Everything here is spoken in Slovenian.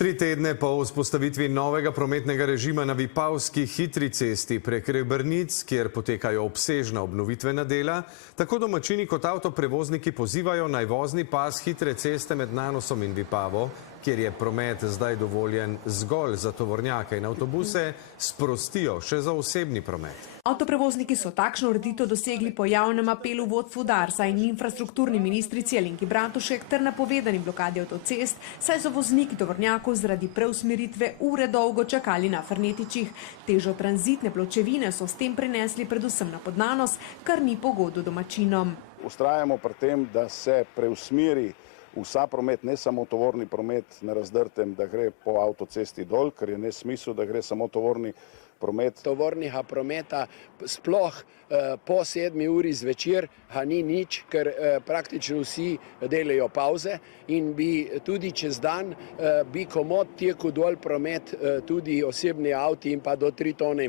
3 tedne po vzpostavitvi novega prometnega režima na Vipavski hitri cesti prek Rebrnic, kjer potekajo obsežna obnovitvena dela, tako domačini kot avtoprevozniki pozivajo naj vozni pas hitre ceste med Nanosom in Vipavo, kjer je promet zdaj dovoljen zgolj za tovornjake in avtobuse, sprostijo še za osebni promet. Avtoprevozniki so takšno ureditev dosegli po javnem apelu vodstvu Darsa in infrastrukturni ministrici Alenki Bratušek ter napovedani blokadi avtocest, saj so vozniki tovornjakov zaradi preusmeritve ure dolgo čakali na Fernetičih. Težo tranzitne pločevine so s tem prinesli predvsem na Podnanos, kar ni pogodu domačinom. Vztrajamo pri tem, da se preusmeri vsa promet, ne samo tovorni promet na Razdrtem, da gre po avtocesti dol, ker je nesmisel, da gre samo tovorni promet. Tovornega prometa sploh po 7 uri zvečer ni nič, ker praktično vsi delajo pauze in bi tudi čez dan bi komot tekel dol promet tudi osebni avti in pa do 3,5 tone.